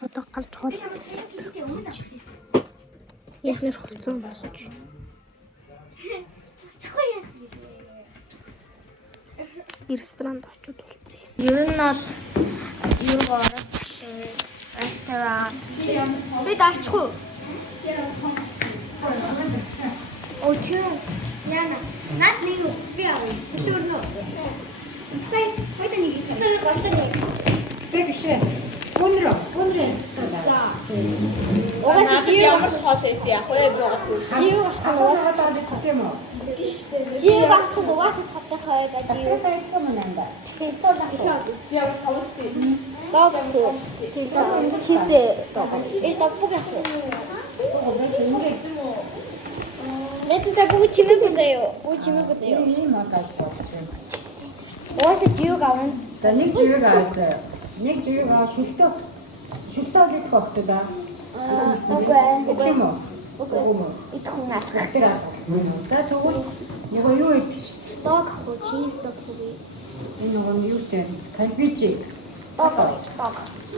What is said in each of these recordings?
Одоо гарч хол. Яхнэр хувцсан босч. Ресторанд очиж болцсон. Ер нь бол юугаар ресторан. Би давчихгүй. Оо тийм. Яна. Наад нэг би авъя. Өчигдөр нөө. Тай, хоёрын нэг. Тэр галтаа нэг. Тэр бишээ. Өнрөө хэлчихсэн. За. Угаас чи ямар хол эс яах вэ? Би угаас үл. жив авах нь угаас Одоо тийм үү? жив авах нь угаас татах хай за жив. Одоо их юм нанда. Ямар хол эс. Дог хөө. Чистэй дог. Эс дог фугас. Нэтэд бүгд чимээгүй заяа. Бүгд чимээгүй заяа. Ийм агаас болсон. Угаас жив авах. За нэг живэг аацаа. Нэг живэг аа шүлтөө. Шүлтөө гэж багтдаг да. Үгүй. Тийм үү? Үгүй. Итгэн наасах. За тэгвэл нэг юу идэх шүү. Дог хөө чиз дог хөө. Энэ нэг юу вэ? Калбичи. Дог.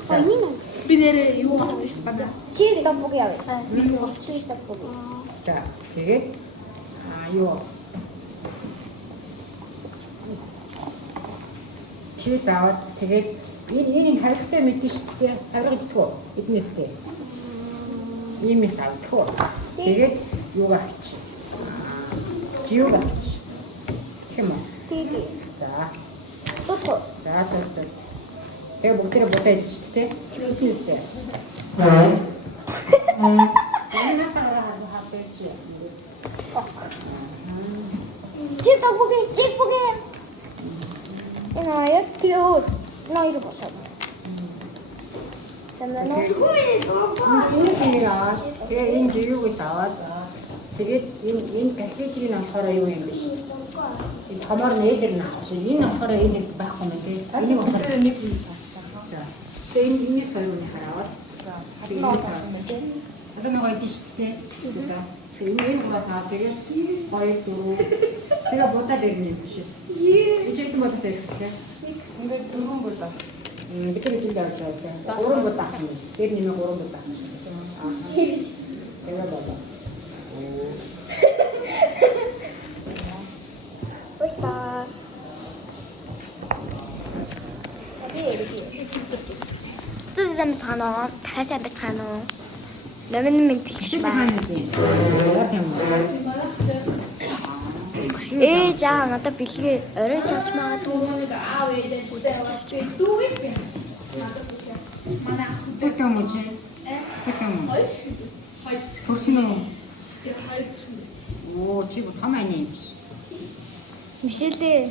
За энэ Би нэрээ юу гарч шүү дээ. чиз дог бүгд яваа. Чиз дог бүгд. За тэгээд юу чиз аваад тэгээд энэ харихтай мэдэн шүү дээ. Харагддаг уу? Эднэстэй. Иймээс авдаггүй. Тэгээд юу авч. Жив авч. Хэм үү? Тэгээд За. дог. За тэгээд тэгээ бүгдээ бодож шүү дээ. Эднэстэй. Энэ хараа хапэж. Чиз дог бүгд, чиз бүгд. Энэ яг тэгээд ноёр болоо. Самнаа. Энэ сэраа. Тэгээ энэ живийг аваад тэгээд энэ пакэжийг нь болохоор юу юм бэ шүү. Энэ томор нээлэр нь авах шиг. Энэ болохоор энэ байхгүй мэ тий. Энийг болохоор нэг юм тастай. За. Тэгээ энэ энэс хоёр нь хараад. За. Одоо нэг гоё тийш тий. За. Тэгээ энэ гураас аваад тэгээд гоё дөрөв. Тэгээ бодоод ирнэ юм биш. Ичээд бодоод ирэх тий. Ингээд дөрвөн болоо. Тэгэхээр чинь яаж байгаа. Гурван бод авах юм. Тэр нэмээ гурван бод авах. Тэгээ болоо. Уйса. Тэс зам танаа, хасаа бацгаана уу? Намын мэдчих ба. Жаа надад бэлгээ орой чавч магадгүй. Аав ээж дүүгээс би. Манай ах Тэкэм үү? Тэкэм. хойш. Хөрснөө. Тэр хойш. Оо чи том ани. Мишэлээ.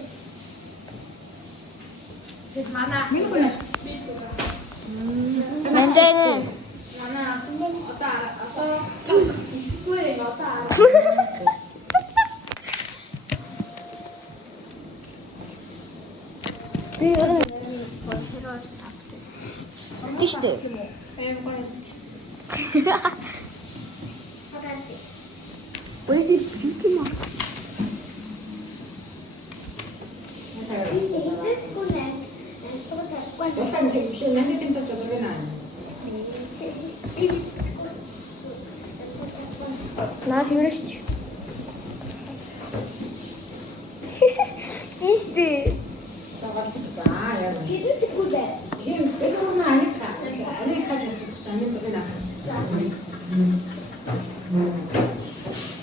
Тэр манай Миний гонш. Мандайна. манай одоо эсвэл одоо Би ер нь Иштэй. Ой чи битэмэ. Όταν και που να είναι και το τρέναν. Наад юурч. Иштэй. Идэв секундэ.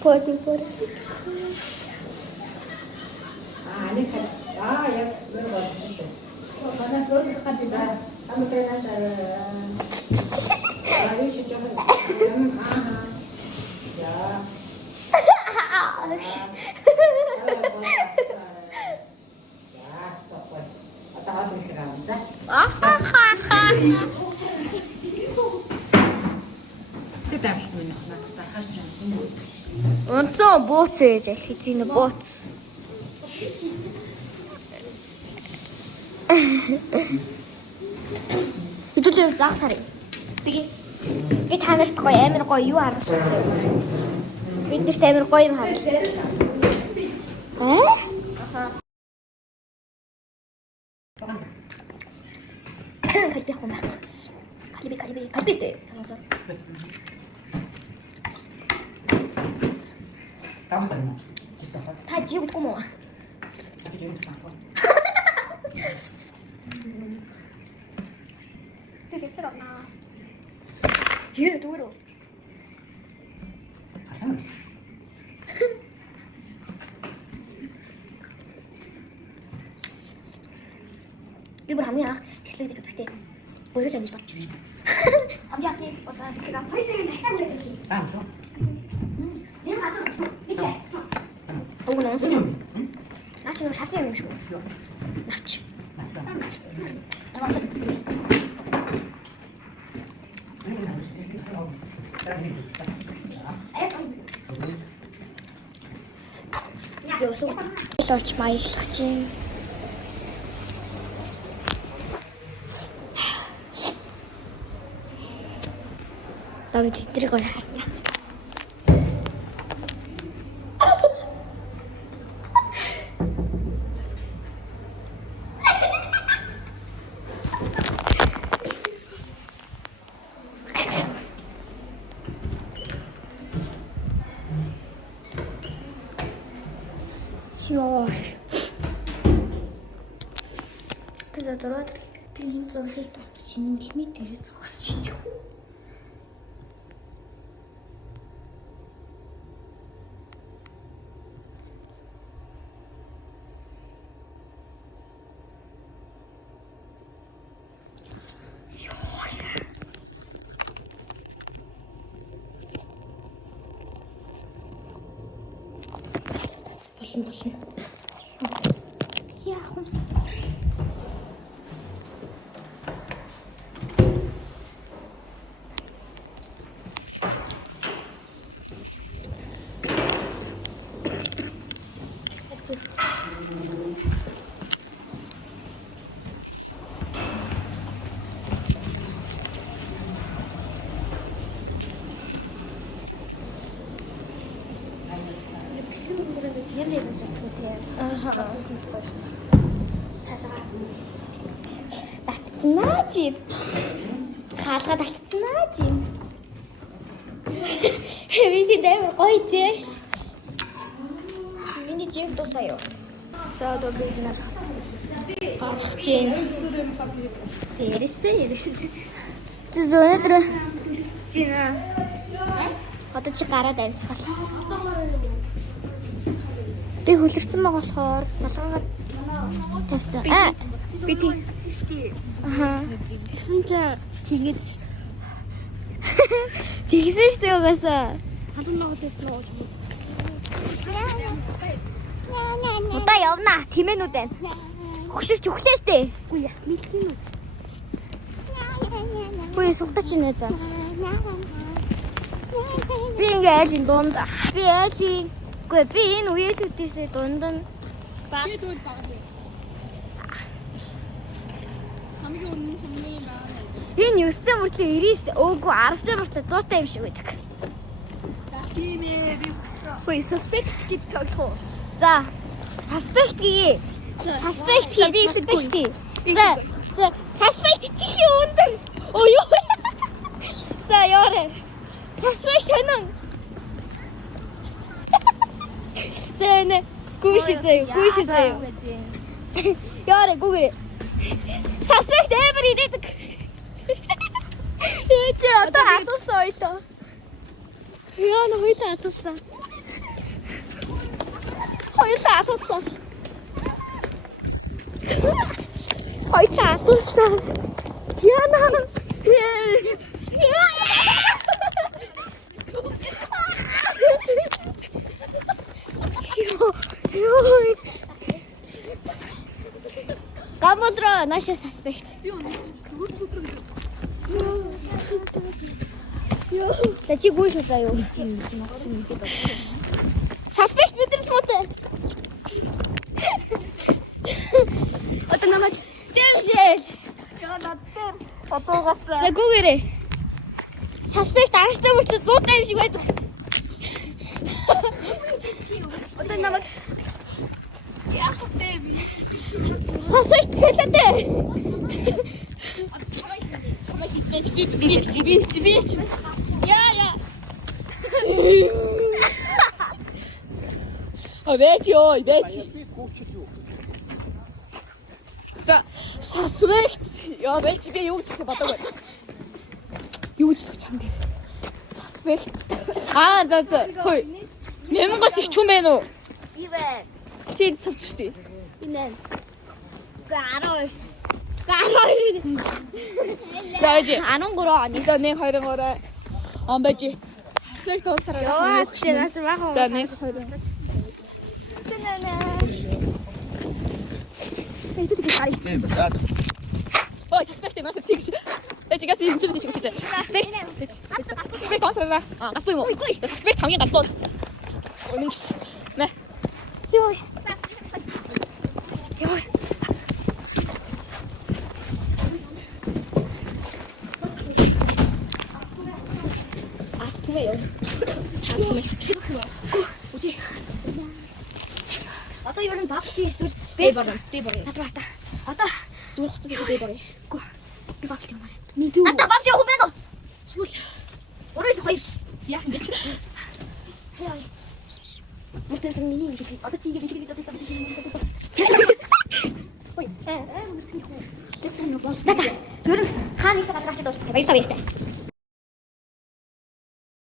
Поти. Онцон бууц ээж хэлхий бууц. Хэдүүлээ заах сарын. Би та нарт гоё амар гоё юу харуулсан. Биднэрт амар гоё юм харуулсан. Калбих юм байна. 갈비 있대. 잠깐만. 다음 번. 됐어. 다 지우고 꼬모. 다시 좀 잡고. 되게 싫었나? 얘 도로. 일본 아무야. 비슷하게 어떻게 어디서 생기지 마. 아무야기 어떤 제가 벌써는 살짝 이렇게. 다음 줘. 내가 맞아. 이렇게. 너무 너무 쓰. 나 지금 잤어요, 임쇼. 맞지? Олж баярлах чинь. Давид тэдрийг гоо харна. Ёо. Тэзэ дөрөв энэ зүйлийг чинь лимит дээрээ зогсож чинь юу? Болно. Яа хумс. Татцнаа чи. Хаалга татцнаа чи. Виси дэвэр гоё тийш. Миний жиг дуусаа ёо. За одоо бид нар гарах чинь. Яриштэй. Өнөөдөр чинь одоо чи гараад амьсгал. Би хөлөрцөн байгаа болохоор балгангаа тавьцаа. Би тийм. Тэгсэн чи ингэж тэгсэн шүү дээ угаасаа. Халуунаа хэлсэн үү? Удаа явна. Тэмээнүүд байна. Хөшөрч өглөө штэ. Үгүй яс мэлхийн үү? Үгүй сугтач нэ за. Би ингээ айлын дунд. Би айлын. Үгүй би энэ үеэлүүдээс дунд нь баг. хамгийн үнэн хамгийн байна. Энэ 9-тэй мөртлөө 99-тэй өөгүй 10-тай мөртлөө 100-тай юм шиг байдаг. Тийм ээ би Хөөе, suspect гэж тоглох уу? За, suspect гээ. Suspect гээ. За, suspect тихий өндөр. Оо юу. За, яарэ. Suspect хэнэн. Зэнэ, гүйшээ. Яарэ, гүгэрэ. Suspect эвэр идэдэг. Чи одоо асуусан ойлоо. Яа нэг хоёлаа асуусан. Яна. Гамболро наша suspect. За чи гүйш үү заяа. Suspect мэдрэл муутай. Одоо намайг дэмжээл. надад фотогоос За гүгээрээ. Suspect аргатай мөртлөө 100 тайм шиг байдаг. Одоо намайг яах вэ би? Suspect сэлэнтэй. Чамайг Бич. Яра. Ой, вечи. За, сасвэгт. Яа, бэ чи би юу гэж боддог вэ? Юу гэж хэлж чам бэ? Сасвэгт. За. Хөөе. Нэмгээс их ч юм бэ нүү? Ивэн. Чи цавчси. Ивэн. 가로. За ээж. 13 아니. За 1 2 3. Амбэж. Сасвэгт уусараа. Яа, чи наач бахан. За 1 2. Ой, сасвэгт маш их тийш. Ээж гас энэ ч тийм шиг тийш. Сасвэгт уусараа. Гацгүй юм уу? Сасвэгт хамгийн галзуу. Үнэн ш. Мэ. Йой. Одоо ер нь бабчтай эсвэл Би борно. Надад Одоо зүгээр хуцаг би борё. би бабчтай юм аа. Мэдүү. Надад бабчтай хүн байна уу? Сүүл. Өөрөө хоёр. Яах юм бэ чи? Мөртөөс миний нэг одоо чигээ бид одоо Ой. За. Ер нь хааны гадар авчид дуусах. Баярлалаа баяртай.